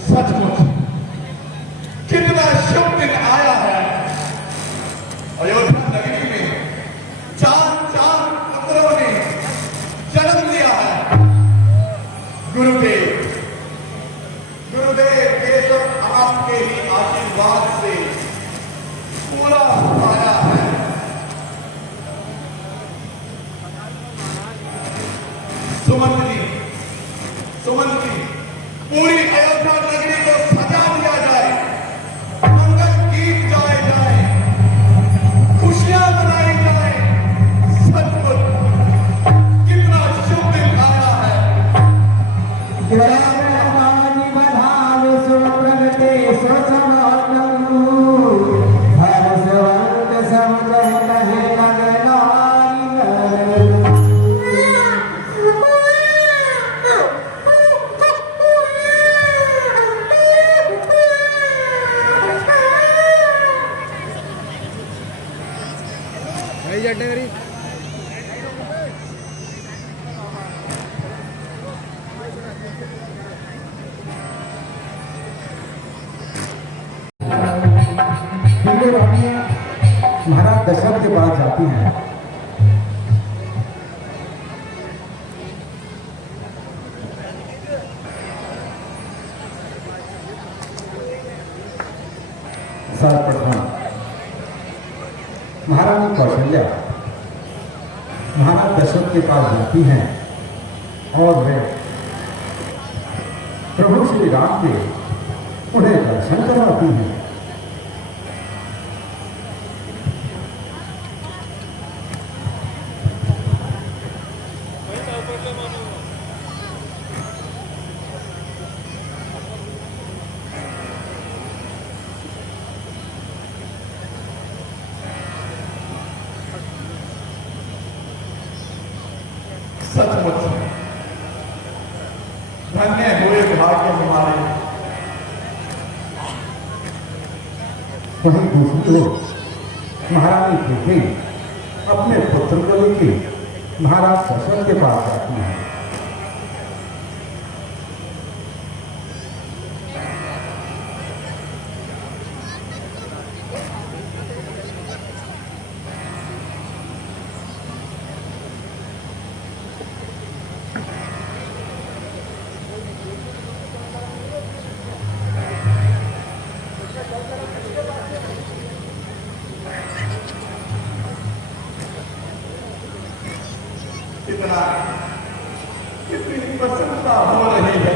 सचमुच कितना शुभ दिन आया है। अयोध्या नगरी में चार चार पुत्रों ने जन्म लिया है। गुरुदेव गुरुदेव ये सब आपके ही आशीर्वाद से पूरा आया है। सुमंत जी पूरी अयोध्या नगरी को सजा दिया जाए, मंगल गीत गाए जाए, खुशियां मनाई जाए। सचमुच कितना शुभ दिन आया है। महाराज दशरथ के पास जाती हैं। सर्वप्रथम महारानी कौशल्या महाराज दशरथ के पास जाती हैं और वे प्रभु श्री राम के उन्हें दर्शन करवाती हैं। सचमुच धन्य हुए भाग्य हमारे। वहीं दूसरी ओर महारानी केकई अपने पुत्र को लेकर महाराज दशरथ के पास जाती है। कितनी प्रसन्नता हो रही है।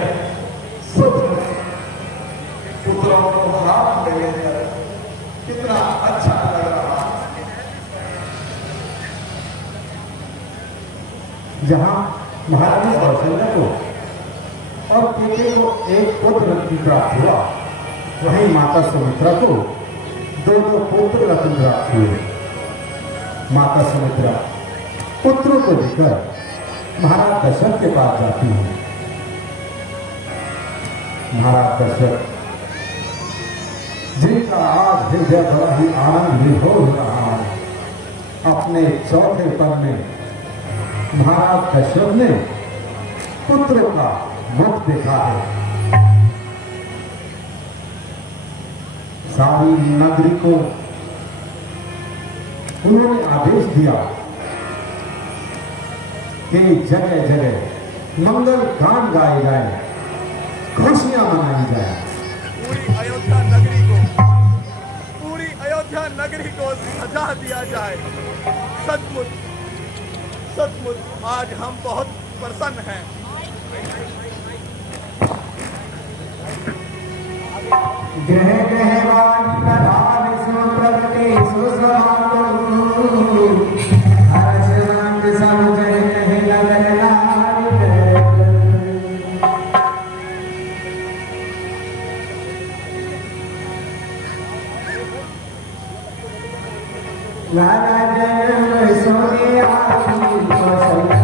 पुत्रों को हाथ में लेकर कितना अच्छा लग रहा है। जहां महारानी कौशल्या को और केकई को एक पुत्र रत्न की प्राप्त हुआ, वहीं माता सुमित्रा को दो पुत्र रत्न प्राप्त हुए। माता सुमित्रा पुत्रों को लेकर महाराज दशरथ के पास जाती है। महाराज दशरथ जिनका आज हृदय बड़ा ही आनंद विभोर हो रहा है, अपने चौथे पद में महाराज दशरथ ने पुत्रों का मुख देखा है। सारी नगरी को उन्होंने आदेश दिया कि जगह जगह मंगल गान गाए जाए, खुशियां मनाई जाए। पूरी अयोध्या नगरी को सजा दिया जाए। सचमुच आज हम बहुत प्रसन्न हैं। ग्रह ग्रहवान प्रधान सुप्रगटे सुसमातो हर्षवंत सब जय कहे लगन लाला जय सोने आती कौशल्या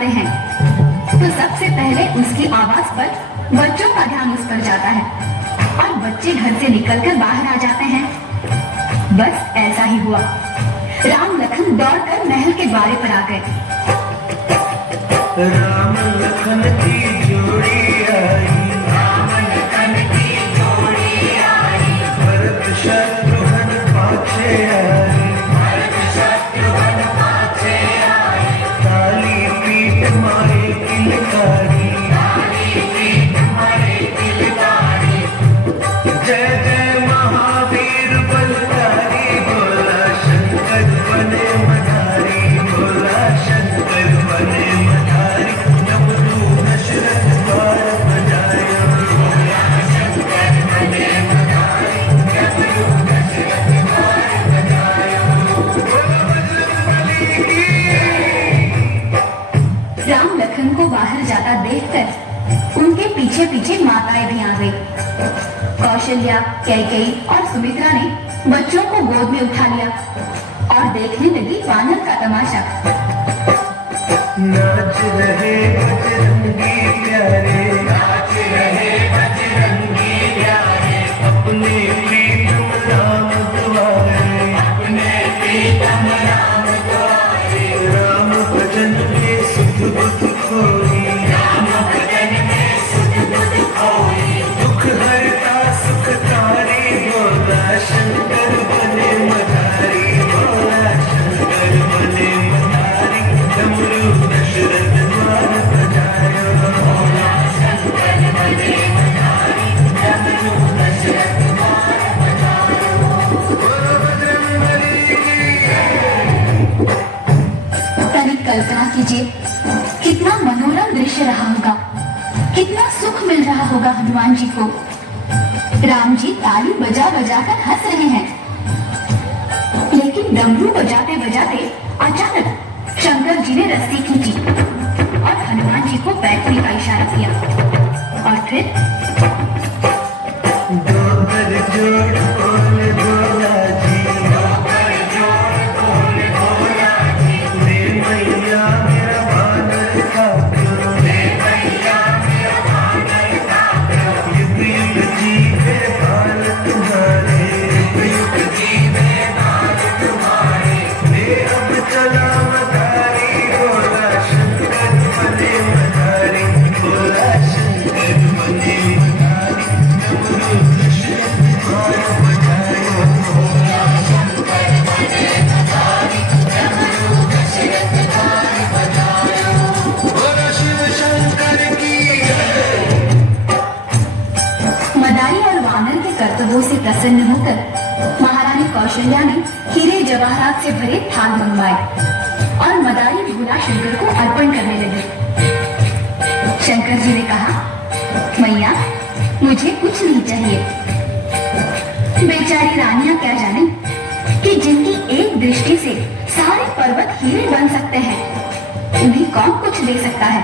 जाते हैं तो सबसे पहले उसकी आवाज पर बच्चों का ध्यान उस पर जाता है और बच्चे घर से निकलकर बाहर आ जाते हैं। बस ऐसा ही हुआ। राम लखन दौड़कर महल के द्वारे पर आ गए। राम लखन की जोड़ी आई, राम लखन की जोड़ी आई, भरत शत्रुघ्न पाछे आई, भरत शत्रुघ्न पाछे आई, ताली पीठ मारे किलकारी, ताली पीठ मारे किलकारी, जय जय महावीर बलकारी, बोला शंकर बने मधारी, बोला शंकर बने मधारी, डमरू दशरथ द्वार बजाया, बोला शंकर बने मधारी, डमरू दशरथ द्वार बजाया, बोला बजरंगबली की। राम लखन को बाहर जाता देखकर उनके पीछे पीछे माताएं भी आ गई। कौशल्या, कैकेयी और सुमित्रा ने बच्चों को गोद में उठा लिया और देखने लगी वानर का तमाशा। नाच रहे बजरंगी प्यारे, नाच रहे बजरंगी प्यारे, अपने प्रीतम राम द्वारे, अपने प्रीतम राम द्वारे, राम भजन में सुध बुध खोई, राम भजन में सुध बुध खोई, दुख हरता सुख तारी, बोला शंकर बने मधारी, बोला शंकर बने मधारी, डमरू दशरथ द्वार बजाया, बोला शंकर बने मधारी, डमरू दशरथ द्वार बजाया, बोला बजरंगबली की। तनिक कल्पना कीजिए कितना मनोरम दृश्य रहा होगा, कितना सुख मिल रहा होगा हनुमान जी को। राम जी ताली बजा बजा कर हंस रहे हैं, लेकिन डमरू बजाते बजाते अचानक शंकर जी ने रस्सी खींची और हनुमान जी को बैठने का इशारा किया और फिर दो कर जोड़ बोल भोला जी, दो कर जोड़ बोल भोला जी, ले मैया मेरा वानर ठाकुर, ले मैया मेरा वानर ठाकुर, युग युग जीवे बाल तुम्हारे, युग युग जीवे बाल तुम्हारे, ले अब चला मदारी, बोला शंकर बने मदारी, बोला शंकर बने मदारी, डमरू दशरथ द्वार बजाया, बोला शंकर बने मदारी, डमरू दशरथ द्वार बजाया, बोला शिव शंकर की जय। मदारी और वानर के कर्तव्यों से प्रसन्न होकर महारानी कौशल्या ने हीरे जवाहरात से भरे थाल मंगवाए और मदारी भोला शंकर को अर्पण करने लगी। शंकर जी ने कहा, मैया मुझे कुछ नहीं चाहिए। बेचारी रानियां क्या जाने कि जिनकी एक दृष्टि से सारे पर्वत हीरे बन सकते हैं, उन्हें कौन कुछ दे सकता है।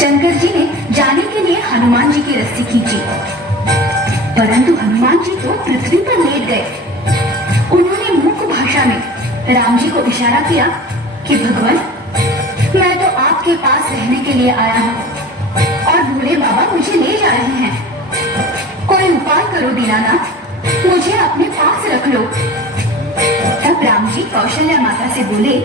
शंकर जी ने जाने के लिए हनुमान जी की रस्सी खींची, परंतु हनुमान जी तो पृथ्वी पर लेट गए। उन्होंने मूक भाषा में राम जी को इशारा किया कि भगवान, मैं तो आपके पास रहने के लिए आया हूँ और भोले बाबा मुझे ले जा रहे हैं। कोई उपाय करो दीनानाथ, मुझे अपने पास रख लो। तब राम जी कौशल्या माता से बोले,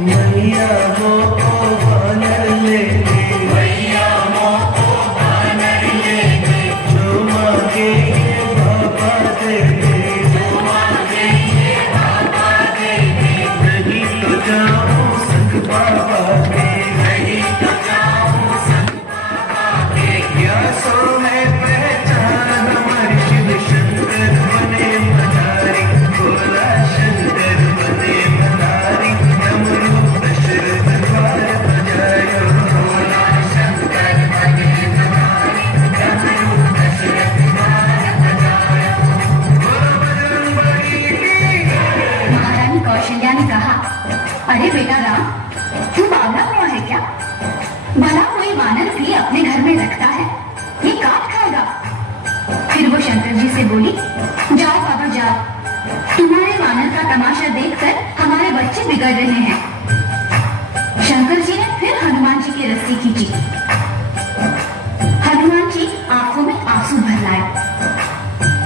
मैया मोको वानर लेंगे, मैया मोको वानर लेंगे, जो मांगे ये बाबा देंगे, जो मांगे ये बाबा देंगे, नहीं तो जाऊं संग बाबा के, नहीं तो जाऊं संग बाबा के, क्या सो है पहचान हमारी शिव शंकर बने मदारी, बोला शंकर बने मदारी, डमरू दशरथ द्वार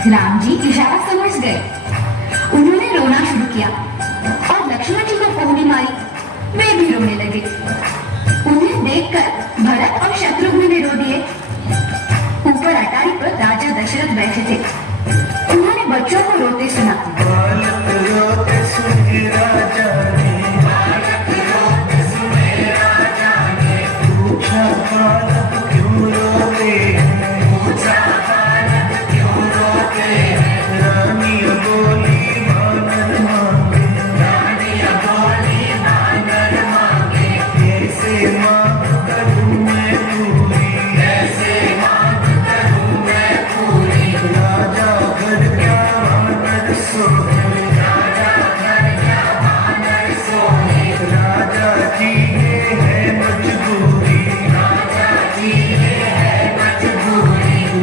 राम जी इशारा समझ गए। उन्होंने रोना शुरू किया और लक्ष्मण जी को कोहनी मारी। वे भी रोने लगे। उन्हें देखकर भरत और शत्रुघ्न ने रो दिए। ऊपर अटारी पर राजा दशरथ बैठे थे। उन्होंने बच्चों को रोते सुना। बालक रोते सुने राजा ने, पूछा बालक क्यों रोते हैं? रानी बोली वानर मांगे, कैसे मांग करूं मैं पूरी? राजा घर क्या वानर सोहे, राजा जी ये है मजबूरी।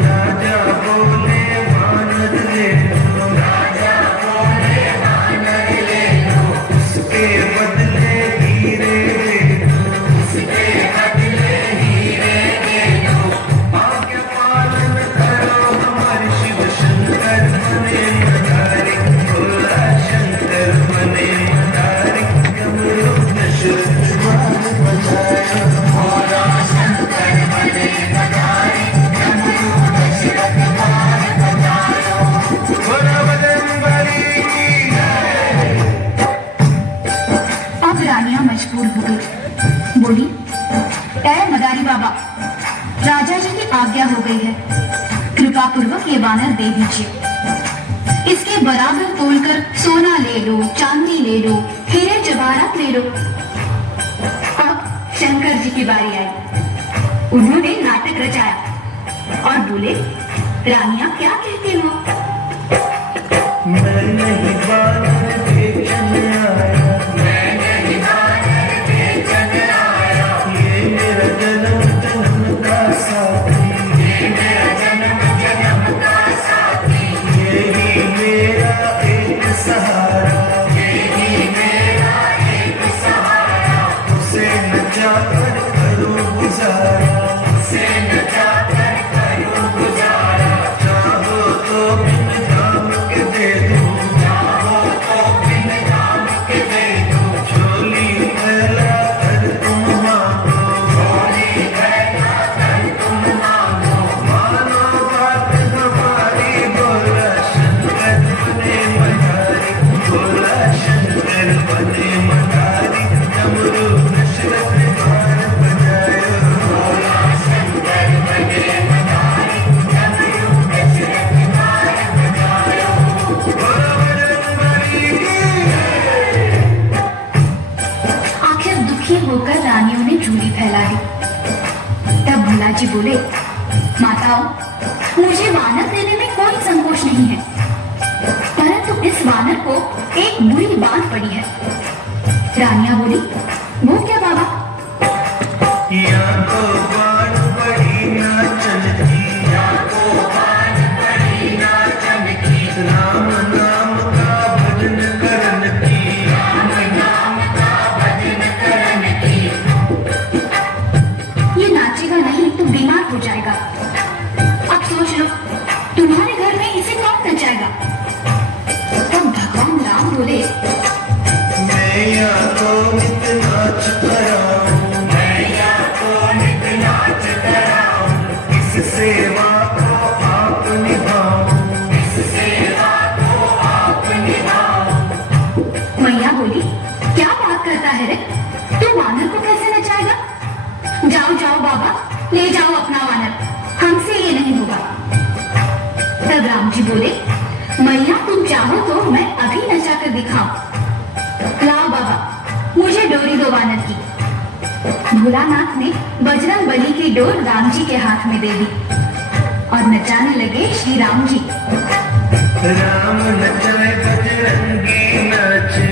राजा बोले वानर ले लो, उसके बदले हीरे दे दो। आज्ञा पालन करो हमारे शिव शंकर बने मदारी, भोला शंकर बने मदारी। डमरू दशरथ माल बजाया, भोला शंकर बने मदारी, डमरू दशरथ माल बजाया। भोला बजरंगबली की जय। अब रानियां मजबूर हो गई। बोली, ऐ मदारी बाबा, राजा जी की आज्ञा हो गई है। कृपा पूर्वक ये वानर दे दीजिए। इसके बराबर तोलकर सोना ले लो, चांदी ले लो, हीरे जवाहरात ले लो। अब शंकर जी की बारी आई। उन्होंने नाटक रचाया और बोले, रानियां क्या कहती हो? मैं नहीं बानर देखने आया, ये मेरा जन्म जन्म का साथी, यही मेरा एक सहारा, उसे नचा कर करूं गुजारा, चाहो तो बिन दाम के दे दूं, झोली फैला कर तुम मांगो, मानो बात हमारी। भोला शंकर बने मदारी, भोला शंकर बने मदारी। डमरू दशरथ माल बजायो, भोला शंकर बने मदारी, डमरू दशरथ माल बजायो। भोला बजरंगबली की जय। आखिर दुखी होकर रानियों ने झूली फैला दी। तब भोला जी बोले, माताओं, मुझे वानर देने में कोई संकोच नहीं है, परंतु इस वानर को एक बुरी बात पड़ी है। रानियां बोली, वो क्या बाबा? या तो बाण बड़ी नाचन की, राम नाम का भजन करन की, ये नाचेगा नहीं तो बीमार हो जाएगा। अब सोच लो, तुम्हारे घर में इसे कौन नचाएगा? तब भगवान राम बोले, मैं या तो नित नाच कराऊं, इस सेवा को आप निभाऊं, मैया बोली, क्या बात करता है रे? तू वानर को कैसे नचाएगा? जाओ जाओ बाबा, ले जाओ अपना वानर, हमसे ये नहीं होगा। तब राम जी बोले, मैया तुम चाहो तो मैं अभी नचा कर दिखाऊं। लाओ बाबा, मुझे डोरी दो वानर की। भोलानाथ ने बजरंग बली की डोर राम जी के हाथ में दे दी और नचाने लगे श्री राम जी। राम नचाए बजरंगी नाचे,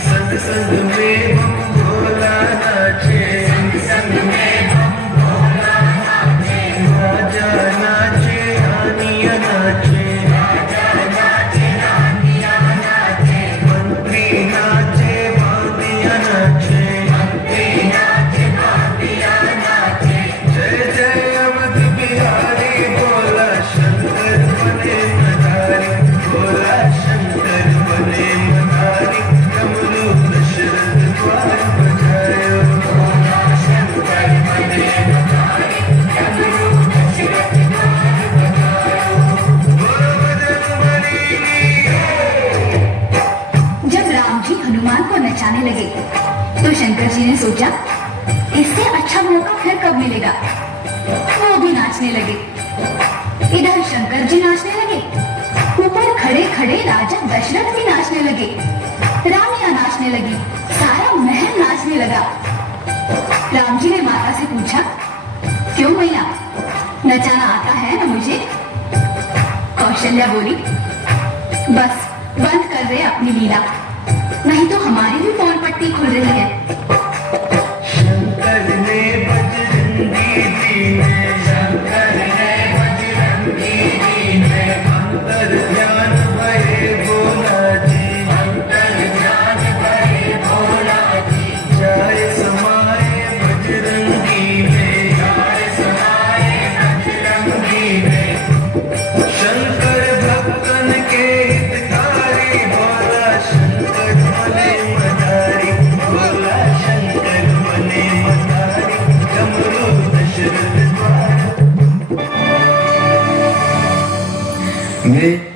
संग संग में हम भोला नाचे, राजा नाचे रानिया नाचे, मंत्री नाचे बांदिया नाचे, जय जय अवध बिहारी। वो भी नाचने लगे। इधर शंकर जी नाचने लगे, ऊपर खड़े खड़े राजा दशरथ भी नाचने लगे, रानियां नाचने लगी, सारा महल नाचने लगा। राम जी ने माता से पूछा, क्यों मैया, नचाना आता है ना मुझे? कौशल्या बोली, बस बंद कर रहे अपनी लीला, नहीं तो हमारी भी पौन पट्टी खुल रही है। शंकर ने बजरंगी जी ने, शंकर ने बजरंगी जी ने, अंतर ध्यान भये भोला जी, अंतर ध्यान भये भोला जी, जय समाए बजरंगी में, जय समाए बजरंगी में। शंकर भक्तन के हितकारी, भोला शंकर बने मदारी, भोला शंकर बने मदारी, डमरू दशरथ द्वार में।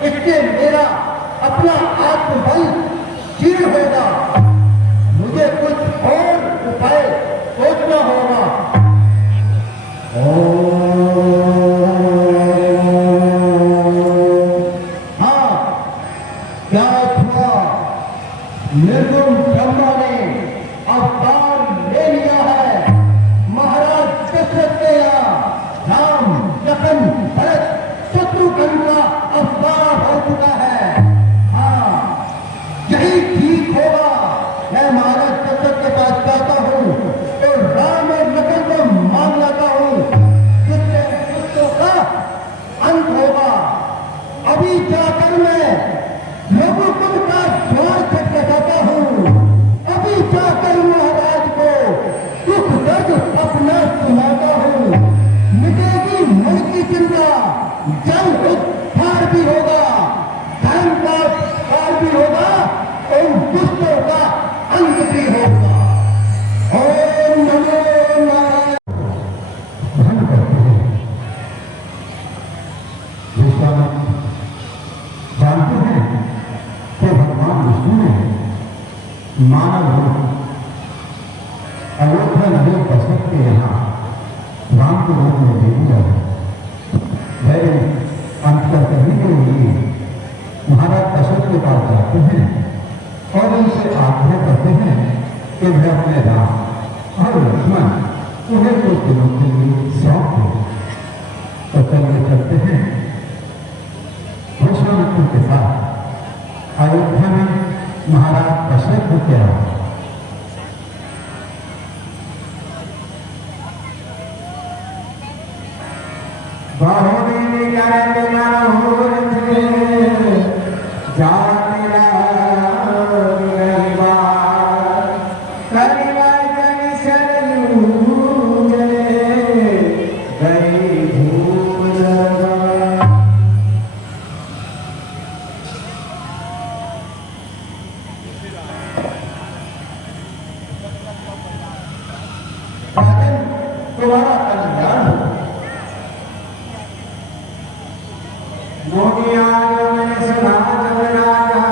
इससे मेरा अपना आत्मबल क्षीण होगा। मुझे कुछ और उपाय सोचना होगा। हाँ, क्या हुआ? निर्गुण ब्रह्मा ने अवतार ले लिया है। महाराज दशरथ के यहाँ राम, लखन, भरत, शत्रुघ्न का अवतार हो चुका है। हाँ, यही ठीक होगा। मैं महाराज दशरथ के पास जाता हूँ तो राम और लखन को मान लाता हूँ, जिससे दुष्टों का अंत होगा। अभी जाकर मैं लोगों को का द्वार खटखटाता हूँ। अभी जाकर महाराज को दुख दर्द अपना सुनाता हूँ। मिटेगी मन की चिंता, जंग उत्थान भी होगा, धर्म का पार भी होगा और दुष्टों का अंत भी होगा। ओम नमो नारायण। दशरथ के यहाँ राम के रूप में देवी है। वह अंतर करने के लिए महाराज दशरथ के पास जाते हैं और उनसे आग्रह करते हैं कि वह अपने राम और लक्ष्मण उन्हें कुछ दिनों के लिए सौंप दो। तो चलिए चलते हैं विश्वामित्र के साथ अयोध्या में महाराज दशरथ के यहाँ। तुम्हारा कल्याण हो। मोदी आयो में सुना जब राजा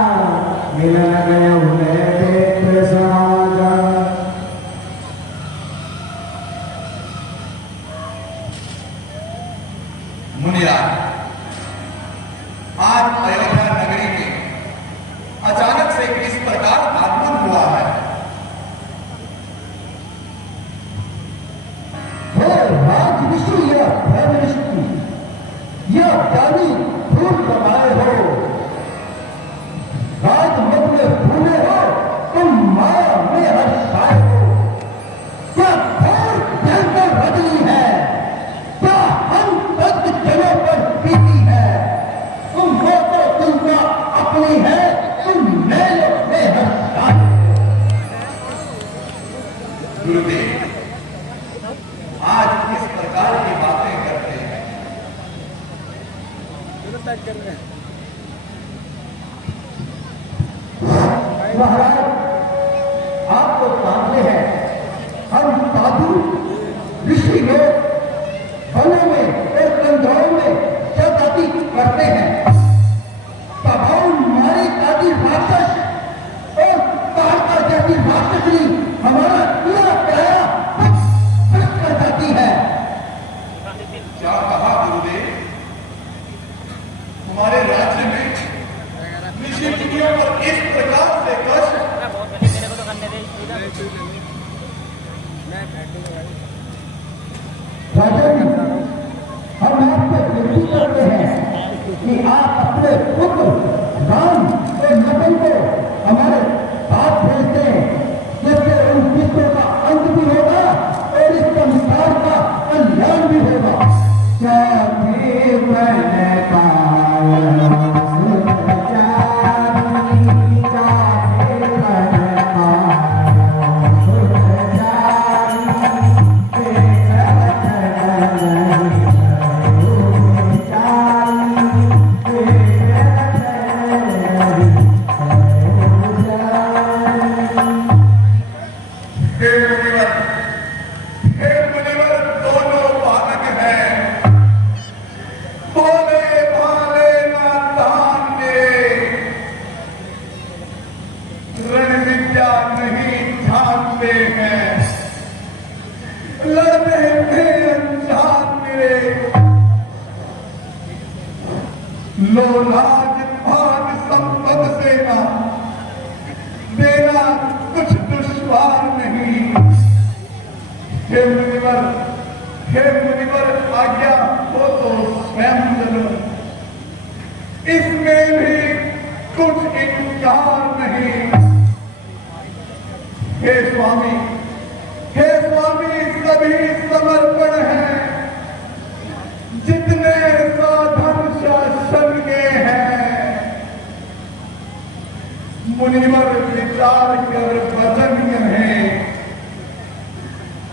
मिलन गयो उन्हें देख समाजा। मुनिराज, आज अयोध्या नगरी में अचानक से किस प्रकार आगमन हुआ है? यह ज्ञानी फूल कमाए हो, राजमत में फूले हो, तुम माया में हर्षाए हो। क्या घोर भयंकर बदली है, क्या हम तक जलों पर बीती है। तुम वो तो तुमका अपनी है, तुम मेलों में हर्षाए हो। गुरुदेव, आज किस प्रकार की बातें करते हैं? महाराज, आप तो जानते हैं हम साधु ऋषि लोग वनों में और गंगाओं में शताब्दी करते हैं। स्वभाव मारी दादी राक्षस और तारका जैसी राक्षसी हमारा पूरा कराया कर जाती है। क्या कहा गुरुदेव? हमारे राज्य में ऋषि मुनियों पर इस प्रकार से कष्ट? राजन, हम आपसे विनती करते हैं कि आप अपने पुत्र राम और लखन को हमारे साथ भेज दें, जिससे उन किस्तों का अंत भी होगा और इस संसार का कल्याण भी होगा। हे मुनिवर, दोनों बालक हैं, बोले भाले ना दान मेरे, रण विद्या नहीं जानते हैं, लड़ने में अनजान मेरे, लोलाज भाग संपद सेना देना कुछ दुश्वार नहीं। हे मुनिवर, आज्ञा हो तो स्वयं चलो, इसमें भी कुछ इनकार नहीं। हे स्वामी, सभी समर्पण हैं, जितने साधन शासन के हैं। मुनिवर विचार कर वचन कहें,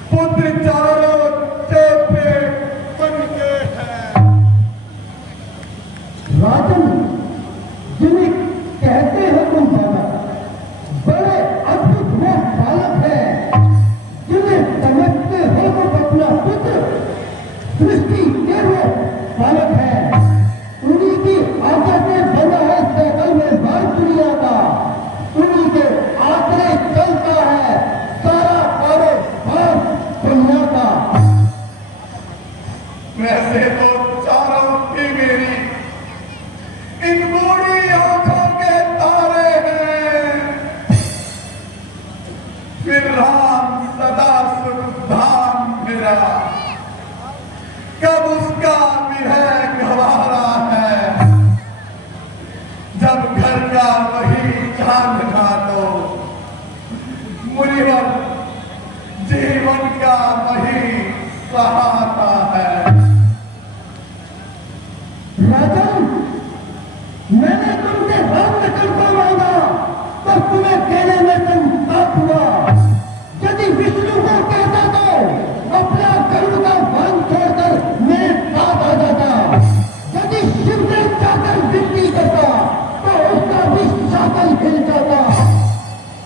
पुत्र चारों चौथे बनके हैं। राजन, जिन्हें कहते हो तुम बालक, बड़े अद्भुत वो बालक है। वैसे तो चारों की मेरी इन बूढ़ी आंखों के तारे हैं, फिर राम सदा सुख धाम मेरा, कब उसका विरह गवारा है, जब घर का वही चांद ना तो मुनिवर जीवन का वही सहारा है। राजन, मैंने तुमसे राम लखन को मांगा तो तुम्हें देने में तुम पाप हुआ। यदि विष्णु को कहता तो अपना गरुड़ का वन छोड़कर मेरे साथ आ जाता। यदि शिव से जाकर विनती करता तो उसका भी शाकल खिल जाता।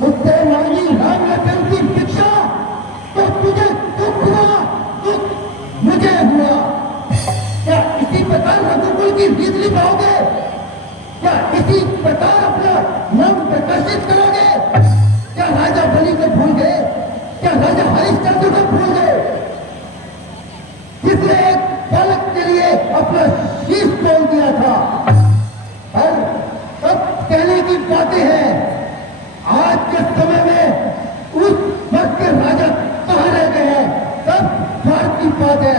उससे मांगी राम लखन की भिक्षा तो तुझे दुख हुआ, दुख मुझे हुआ। क्या इसी प्रकार रघुकुल की रीत निभाओगे? क्या इसी प्रकार अपना नाम प्रकाशित करोगे? क्या राजा बलि को भूल गए? क्या राजा हरिश्चंद्र को भूल गए, जिसने एक पलक के लिए अपना शीश तोड़ दिया था? और सब कहने की बातें हैं। आज के समय में उस वक्त के राजा कहाँ रह गए हैं, सब स्वार्थ की बात है।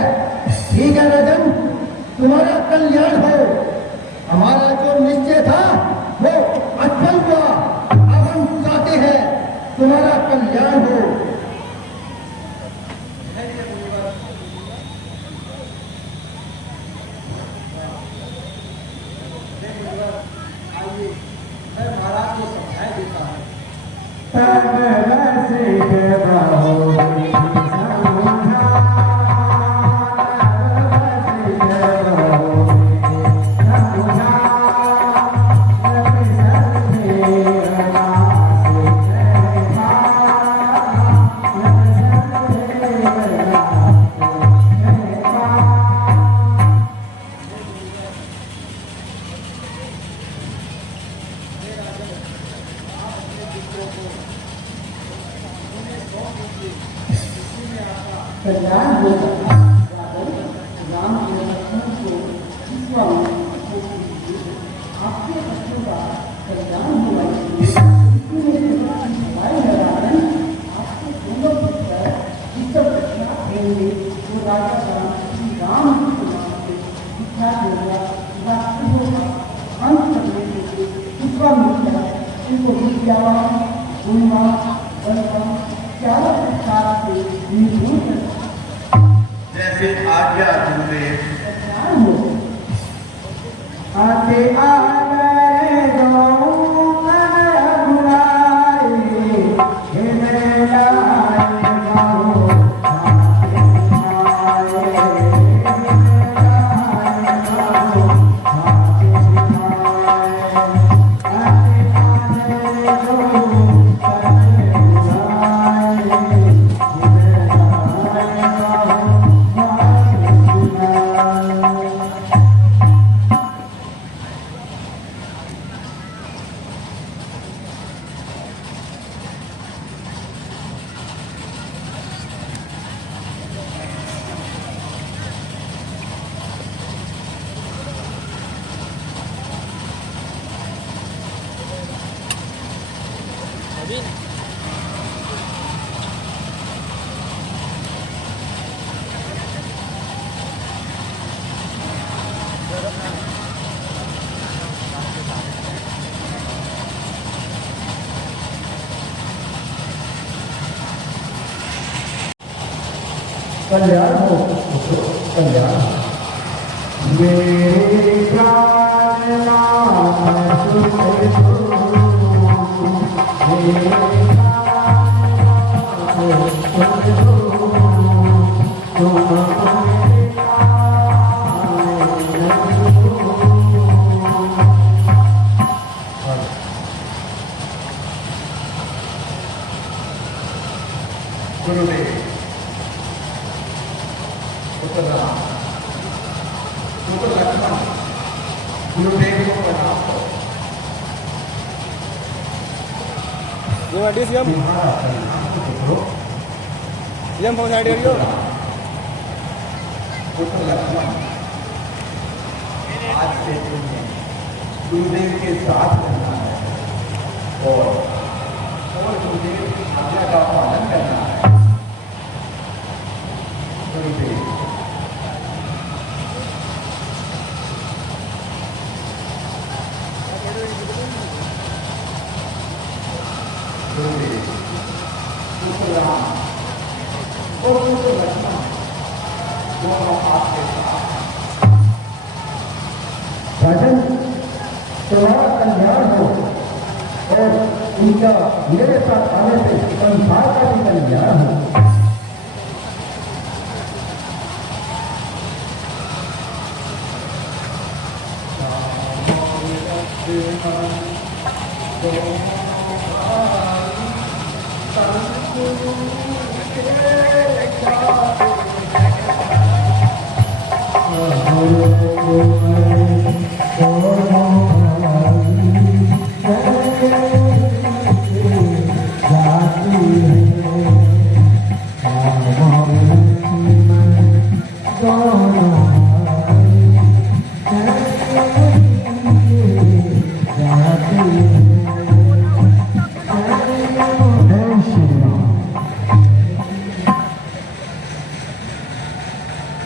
ठीक है राजन, तुम्हारा कल्याण हो। हमारा जो निश्चय था वो असफल हुआ। अब हम चाहते हैं तुम्हारा कल्याण हो। महाराज को समझाया देता है। कल्याण हो सकता राम के लक्ष्मण को जिसवा आपके बच्चों का कल्याण हुआ। आपके दोनों पुत्र जिस घटना देंगे वो राजा राम के नाम से शिक्षा देगा, राष्ट्र होगा। अंत करने के लिए विश्वामित्र इनको विद्यावान, गुणवान, बलवान, चारों प्रकार से निर्भूत जैसे आज्ञा गुरुदेव। आते आगे गाँव में बुलाए, हे मेरे लाए गाँव, आते आए, कल्याण हो, कल्याण। मेरे प्राणनाथ सुख दो, मेरे प्राणनाथ सुख दो, गुरुदेव पुत्र राम, पुत्र लक्ष्मण, गुरुदेव को प्रणाम करो। सीएम फोन साइड करियो। पुत्र लक्ष्मण, आज से तुम्हें गुरुदेव के साथ रहना है और गुरुदेव की आज्ञा का पालन करना है। गुरुदेव पुत्र राम और पुत्र लक्ष्मण दोनों आपके साथ राजन, तुम्हारा कल्याण हो और उनका मेरे साथ आने से संसार का भी कल्याण हो।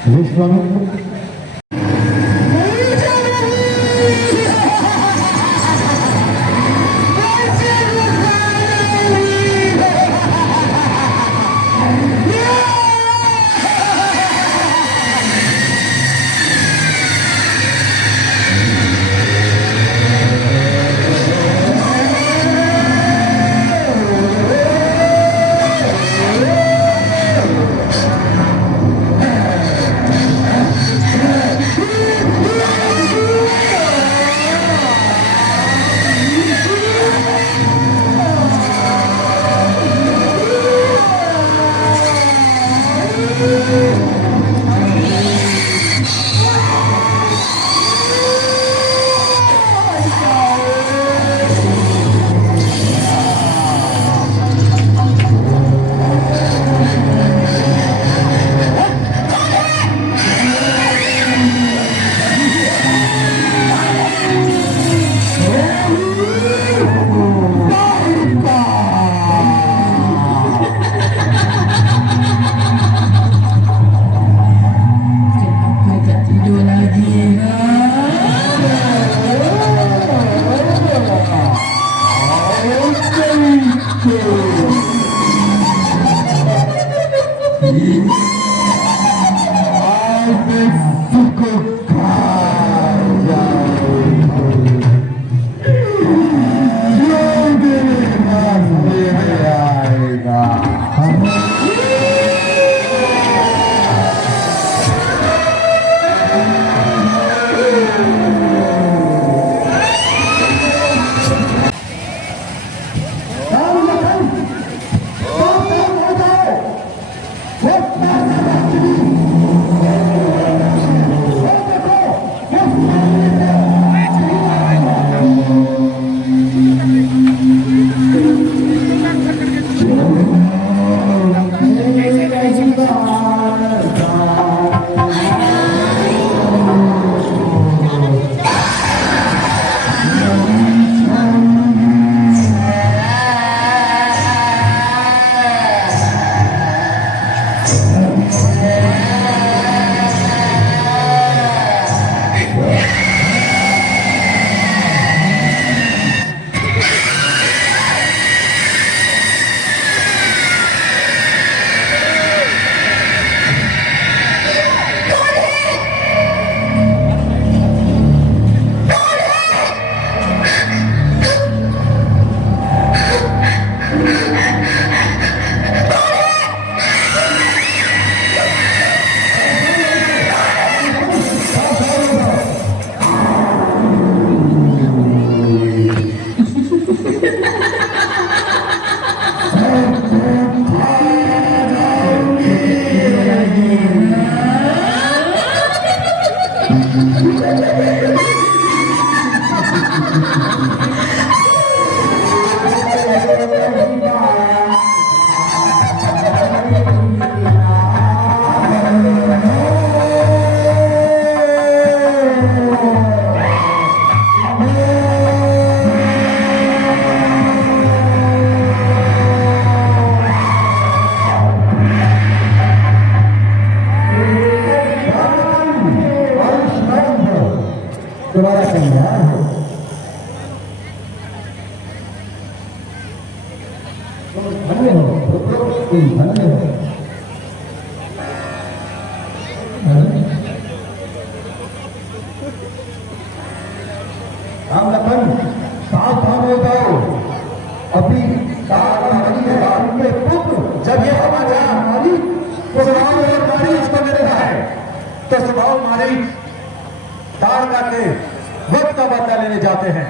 विश्वामित्र तुम्हारा कल्याण हो। तुम धन्य हो पुत्र, तुम धन्य हो। राम लखन सावधान हो जाओ, अभी तारामणि है आपके पुत्र। जब ये समाचार हमारी तो सुनाओ और मारी इसको मिल रहा है, तो सुनाओ मारी तार का के वक्त का बदला लेने जाते हैं।